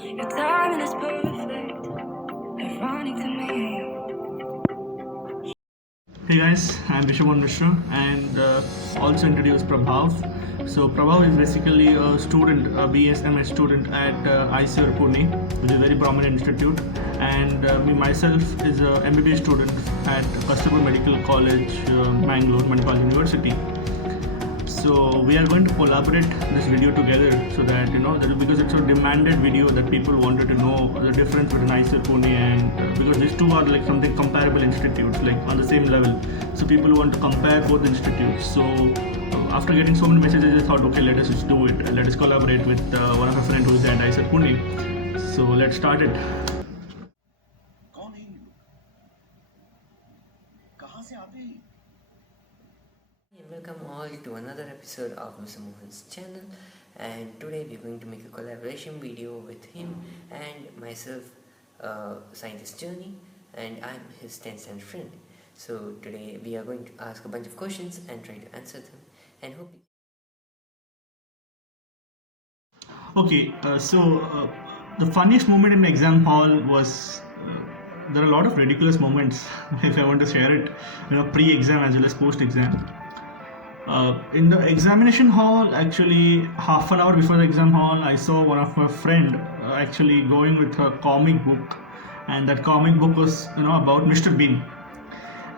Your timing is perfect, ironic to me. Hey guys, I'm Rishabhan Mishra and also introduce Prabhav. So Prabhav is basically a student, a BSMS student at ICR Pune, which is a very prominent institute. And me myself is a MBBS student at Kasturba Medical College, Mangalore, Manipal University. So we are going to collaborate this video together so that because it's a demanded video that people wanted to know the difference between ICR Pune and because these two are like something comparable institutes like on the same level. So people want to compare both institutes. So after getting so many messages, I thought, okay, let us just do it. Let us collaborate with one of our friends who is at ICR Pune. So let's start it. कौन है ये लोग? कहाँ से आते हैं? And welcome all to another episode of Mr. Mohan's channel, and today we're going to make a collaboration video with him and myself, Scientist Journey, and I'm his 10th standard friend. So today we are going to ask a bunch of questions and try to answer them and hope. Okay, the funniest moment in the exam hall was there are a lot of ridiculous moments if I want to share it, pre-exam as well as post-exam. In the examination hall, actually half an hour before the exam hall, I saw one of my friend actually going with her comic book, and that comic book was about Mr. Bean,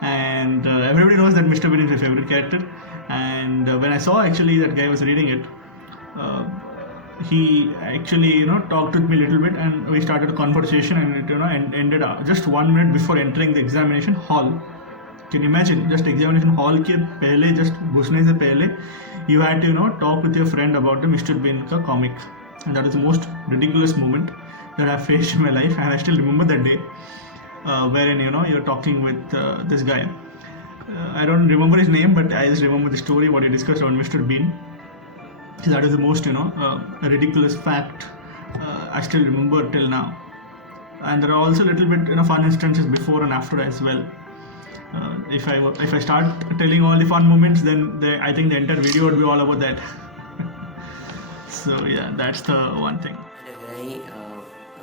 and everybody knows that Mr. Bean is my favorite character. And when I saw actually that guy was reading it, he actually talked with me a little bit, and we started a conversation, and it ended just 1 minute before entering the examination hall. Can you imagine? Just examination hall के पहले, just घुसने से पहले, you had to talk with your friend about the Mr. Bean का comic, and that is the most ridiculous moment that I faced in my life, and I still remember that day, wherein you're talking with this guy. I don't remember his name, but I just remember the story what he discussed on Mr. Bean. So that is the most ridiculous fact I still remember till now, and there are also a little bit fun instances before and after as well. If I start telling all the fun moments, then I think the entire video would be all about that. So yeah, that's the one thing. The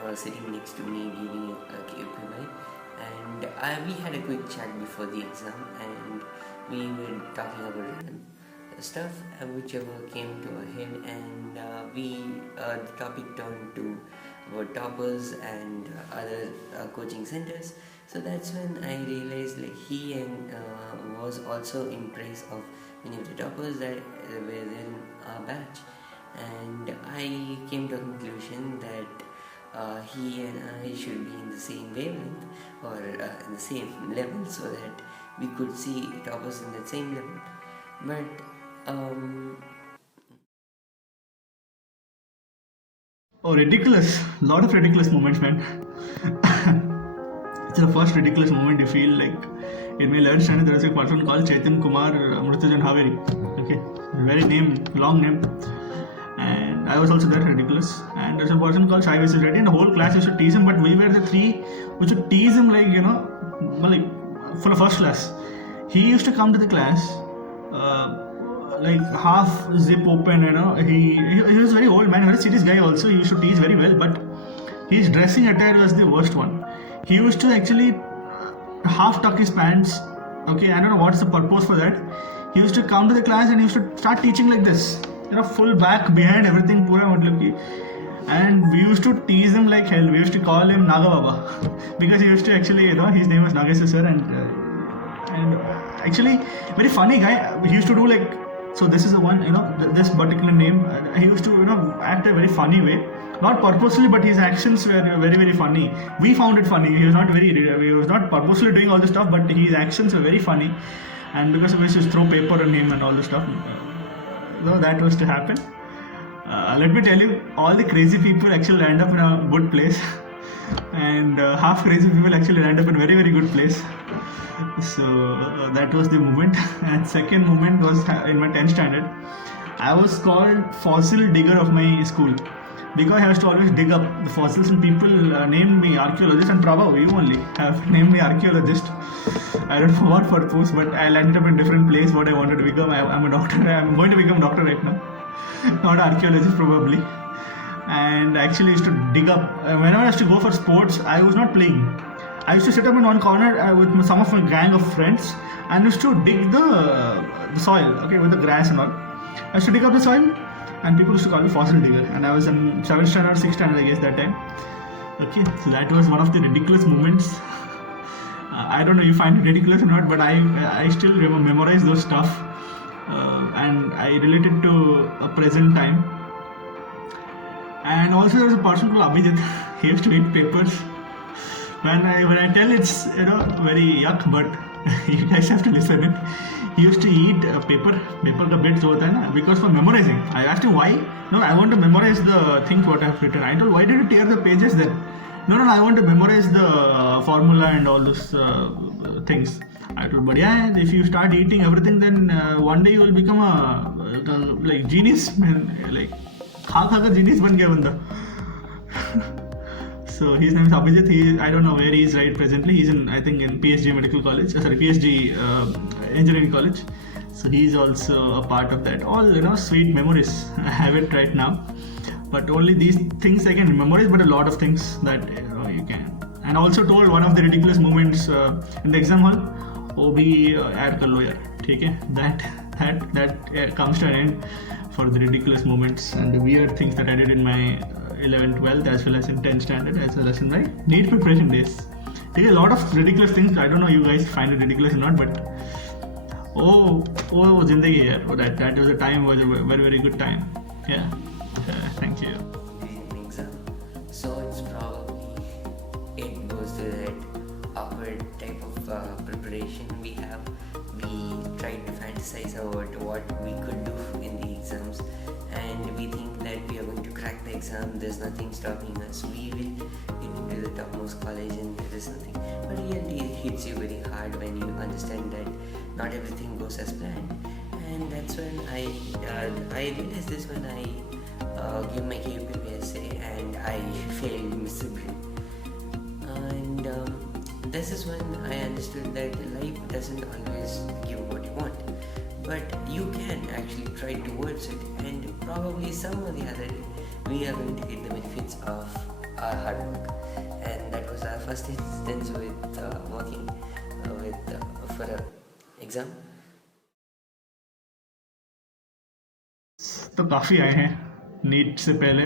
guy sitting next to me giving a QPY, and we had a quick chat before the exam, and we were talking about random stuff whichever came to our head, and the topic turned to about toppers and other coaching centers. So that's when I realized like he and was also in praise of many of the toppers that were there in our batch, and I came to a conclusion that he and I should be in the same wavelength or in the same level so that we could see toppers in that same level. But Oh, ridiculous! Lot of ridiculous moments, man. It's the first ridiculous moment you feel like in my 11th standard there was a person called Chetan Kumar Murthujan Haveri. Okay, very long name, and I was also that ridiculous. And there's a person called Sai Veses Reddy, and the whole class used to tease him, but we were the three which would tease him like for the first class. He used to come to the class like half zip open, he was very old man, very serious guy also. He used to tease very well, but his dressing attire was the worst one. He used to actually half tuck his pants. Okay, I don't know what's the purpose for that. He used to come to the class and he used to start teaching like this, full back behind everything, pura matlab ki. And we used to tease him like hell. We used to call him Naga Baba because he used to actually, his name was Nageswar sir, and actually very funny guy. He used to do like, so this is the one, this particular name. He used to, act a very funny way, not purposely, but his actions were very, very funny. We found it funny. He was not purposely doing all this stuff, but his actions were very funny. And because we used to throw paper on him and all this stuff, that was to happen. Let me tell you, all the crazy people actually end up in a good place, and half crazy people actually end up in a very, very good place. So that was the moment. And second moment was in my 10th standard. I was called fossil digger of my school because I used to always dig up the fossils, and people named me archaeologist, and probably you only have named me archaeologist. I don't know what purpose, but I landed up in a different place what I wanted to become. I'm a doctor. I'm going to become a doctor right now. Not archaeologist probably. and actually used to dig up. Whenever I used to go for sports, I was not playing. I used to sit up in one corner with some of my gang of friends and used to dig the soil, okay, with the grass and all. I used to dig up the soil, and people used to call me fossil digger. And I was in 7th standard or 6th standard, I guess, that time. Okay, so that was one of the ridiculous moments. I don't know if you find it ridiculous or not, but I still memorize those stuff, and I relate it to a present time. And also there was a person called Abhijit. He used to eat papers. When I tell it's very yuck, but you guys have to listen it. He used to eat paper का bits होता है ना, because for memorizing. I asked him why. No, I want to memorize the things what I have written. I told, why did you tear the pages then? No, I want to memorize the formula and all those things. I told, but yeah, if you start eating everything, then one day you will become a like genius, man. Like खा कर genius बन गया बंदा. So his name is Abhijit. I don't know where he is right presently. He's in, I think, in PSG Medical College. PSG Engineering College. So he's also a part of that. All sweet memories. I have it right now, but only these things I can memorize. But a lot of things that you can. And also told one of the ridiculous moments in the exam hall. वो भी add कर लो यार, ठीक है? That comes to an end for the ridiculous moments and the weird things that I did in my 11th, 12th, as well as in 10th standard, as well as in my NEET preparation days. There are a lot of ridiculous things. I don't know you guys find it ridiculous or not, but zindagi hai. That was a time, was a very, very good time. Yeah. Thank you. During an exam, so it's probably it goes to that awkward type of preparation we have. We try to fantasize about what we could do in the exams, and we think that we are going to crack the exam. There's nothing stopping us. We will get into the topmost college and there is nothing. But reality hits you very hard when you understand that not everything goes as planned. And that's when I realized this when I gave my KUPP essay and I failed miserably. And this is when I understood that life doesn't always give what you want, but you can actually try towards it, and probably some or the other we are going to get the benefits of our hard work. And that was our first instance with working for an exam. तो काफ़ी आए हैं NEET से पहले.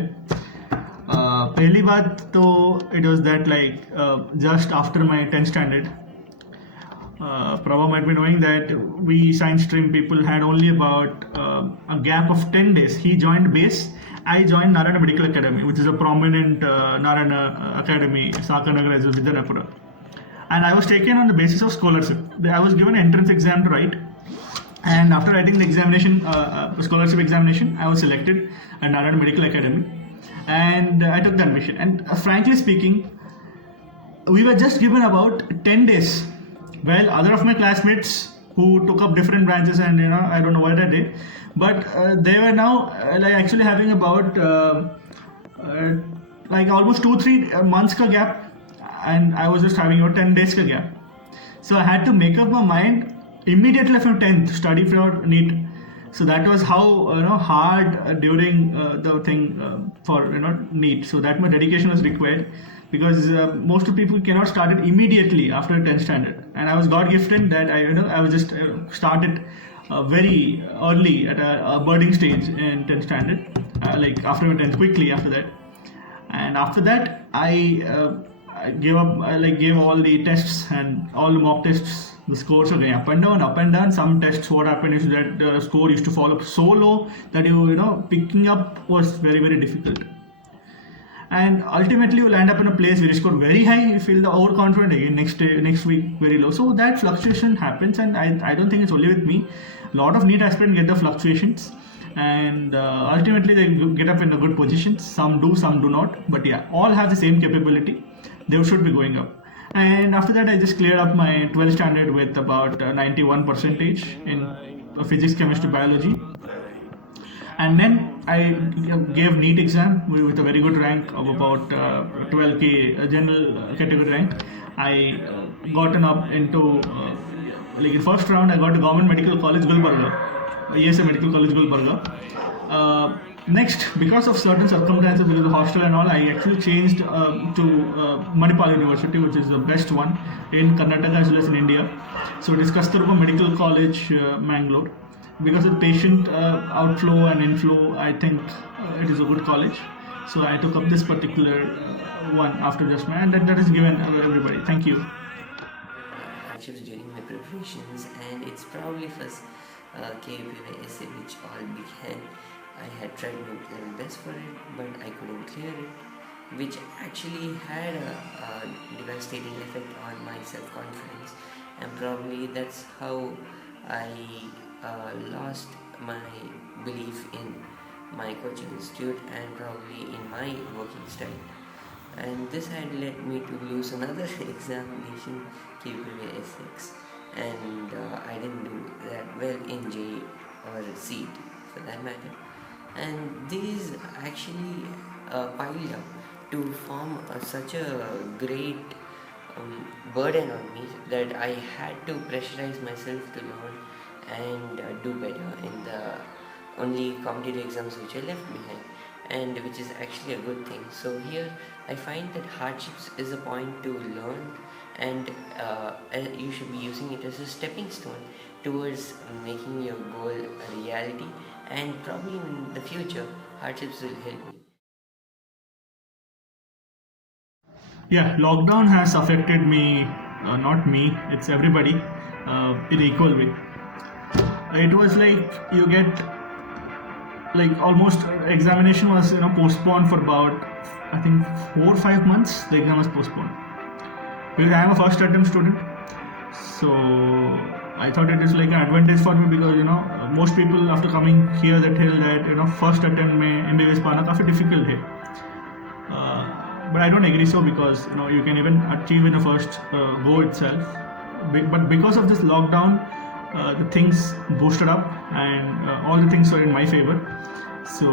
पहली बात तो it was that like just after my 10th standard, Prabha might be knowing that we science stream people had only about a gap of 10 days. He joined BASE. I joined Narayana Medical Academy, which is a prominent Narayana Academy, Sakarnagar as well as Vidyanapura. And I was taken on the basis of scholarship. I was given an entrance exam to write. And after writing the examination, scholarship examination, I was selected at Narayana Medical Academy. And I took the admission. And frankly speaking, we were just given about 10 days. Well, other of my classmates who took up different branches and I don't know what I did, but they were now like actually having about like almost 2-3 months ka gap, and I was just having about 10 days ka gap. So I had to make up my mind immediately after 10th to study for NEET. So that was how hard during the thing for NEET. So that much dedication was required, because most of people cannot start it immediately after 10th standard. And I was God gifted that I was just started very early at a budding stage in 10th standard, like after 10th, quickly after that. And after that I gave up. I gave all the tests and all the mock tests. The scores were going up and down. Some tests, what happened is that the score used to fall up so low that picking up was very, very difficult. And ultimately you'll end up in a place where you score very high, you feel the overconfident again, next week very low. So that fluctuation happens, and I don't think it's only with me. A lot of NEET aspirants get the fluctuations, and ultimately they get up in a good positions. Some do, some do not, but yeah, all have the same capability. They should be going up. And after that I just cleared up my 12th standard with about 91% in physics, chemistry, biology. And then I gave NEET exam with a very good rank of about 12K general category rank. I gotten up into in first round I got to Government Medical College Gulbarga. ESA Medical College Gulbarga. Next, because of certain circumstances, because of the hostel and all, I actually changed to Manipal University, which is the best one in Karnataka as well as in India. So it is Kasturba Medical College, Mangalore. Because of patient outflow and inflow, I think it is a good college. So I took up this particular one after just my, and that is given everybody. Thank you. Hardships during my preparations, and it's probably first KUPY essay which all began. I had tried my level best for it, but I couldn't clear it, which actually had a devastating effect on my self-confidence, and probably that's how I lost my belief in my coaching institute and probably in my working style. And this had led me to lose another examination, KUPY S6, and I didn't do that well in J or CET for that matter. And these actually piled up to form such a great burden on me that I had to pressurize myself to learn and do better in the only competitive exams which I left behind, and which is actually a good thing. So here I find that hardships is a point to learn, and you should be using it as a stepping stone towards making your goal a reality, and probably in the future hardships will help you. Yeah, lockdown has affected me, not me, it's everybody in equal way. It was like you get like almost examination was postponed for about I think 4 or 5 months. The exam was postponed because I am a first attempt student, so I thought it is like an advantage for me because most people after coming here they tell that first attempt में MBBS पाना काफी difficult है. But I don't agree so because you can even achieve in the first go itself. But because of this lockdown, the things boosted up and all the things were in my favor. So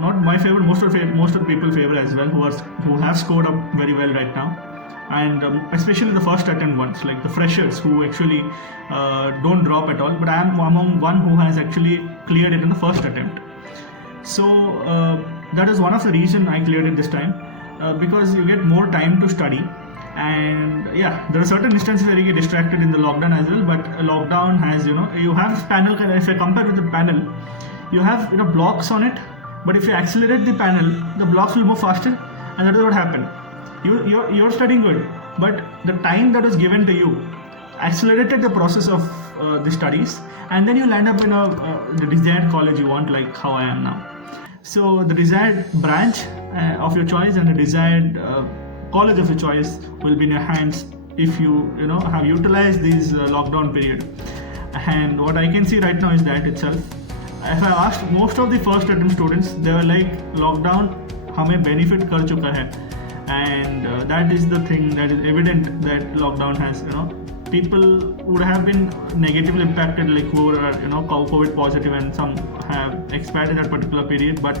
not my favor, most of the people favor as well who have scored up very well right now, and especially the first attempt ones, like the freshers who actually don't drop at all. But I am among one who has actually cleared it in the first attempt. So that is one of the reason I cleared it this time, because you get more time to study. And yeah, there are certain instances where you get distracted in the lockdown as well, but lockdown has you have this panel. If I compare with the panel, you have blocks on it, but if you accelerate the panel, the blocks will move faster, and that is what happened. You're studying good, but the time that was given to you accelerated the process of the studies, and then you land up in the desired college you want, like how I am now. So the desired branch of your choice and the desired college of your choice will be in your hands if you have utilized this lockdown period. And what I can see right now is that itself, if I asked most of the first attempt students, they were like, lockdown हमें benefit कर चुका है, and that is the thing that is evident, that lockdown has people would have been negatively impacted, like who are COVID positive, and some have expired in that particular period, but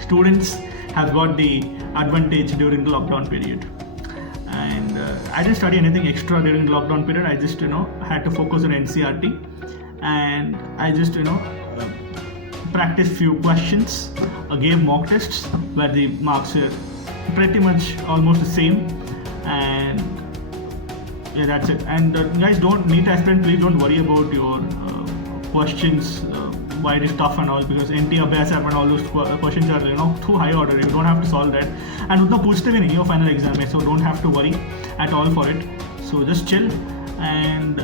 students have got the advantage during the lockdown period. And I didn't study anything extra during the lockdown period. I just had to focus on NCERT, and I just practiced few questions, gave mock tests where the marks were pretty much almost the same, and yeah, that's it. And guys, NEET aspirant, please don't worry about your questions, why it is tough and all, because NT Abhyas app and all those questions are too high order. You don't have to solve that, and उतना पूछते भी नहीं हो final exam में, so don't have to worry at all for it. So just chill and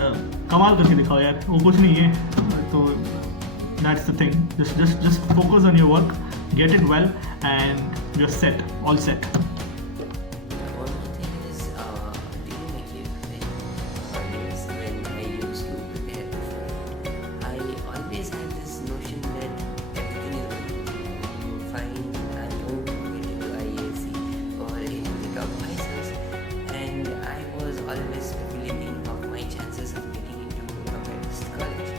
कमाल करके दिखाओ यार, वो कुछ नहीं है. So that's the thing. Just focus on your work, get it well, and you're set, all set. One more thing is, during my KUPY days when I used to prepare before, I always had this notion that everything is going to fine, I'm going to get into IAC or into the top ISIS, and I was always speculating of my chances of getting into a best college,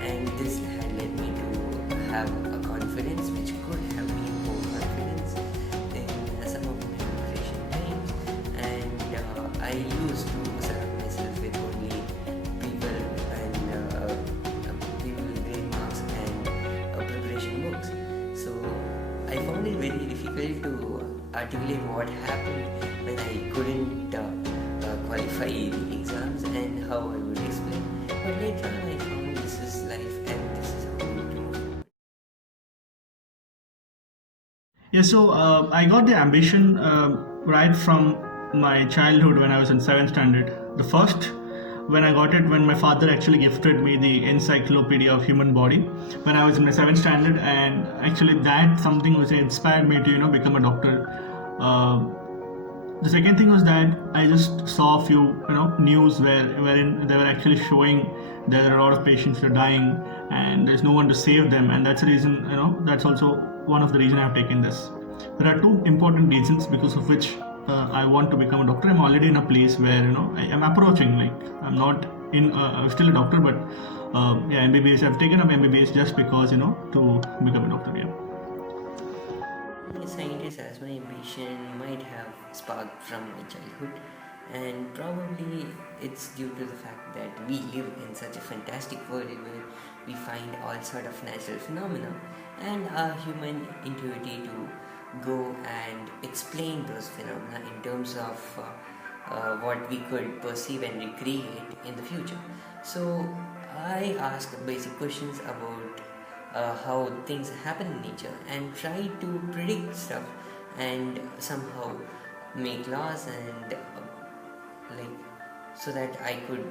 and this had led me to have a confidence which could have been more confidence in some of my preparation times, and I used to surround myself with only people and people with great articulate what happened when I couldn't qualify the exams and how I would explain. But later on, I found this is life and this is how we do. Yeah, so I got the ambition right from my childhood when I was in 7th standard. The first, when I got it, when my father actually gifted me the Encyclopedia of Human Body when I was in my 7th standard, and actually that something which inspired me to become a doctor. The second thing was that I just saw a few news wherein they were actually showing there are a lot of patients who are dying and there's no one to save them, and that's the reason that's also one of the reason I've taken this. There are two important reasons because of which I want to become a doctor. I'm already in a place where I am approaching, like I'm not in I'm still a doctor, but yeah, MBBS, I've taken up MBBS just because to become a doctor. Yeah. A scientist as my ambition might have sparked from my childhood, and probably it's due to the fact that we live in such a fantastic world where we find all sort of natural phenomena, and our human intuitive to go and explain those phenomena in terms of what we could perceive and recreate in the future. So I ask basic questions about how things happen in nature and try to predict stuff and somehow make laws and like so that I could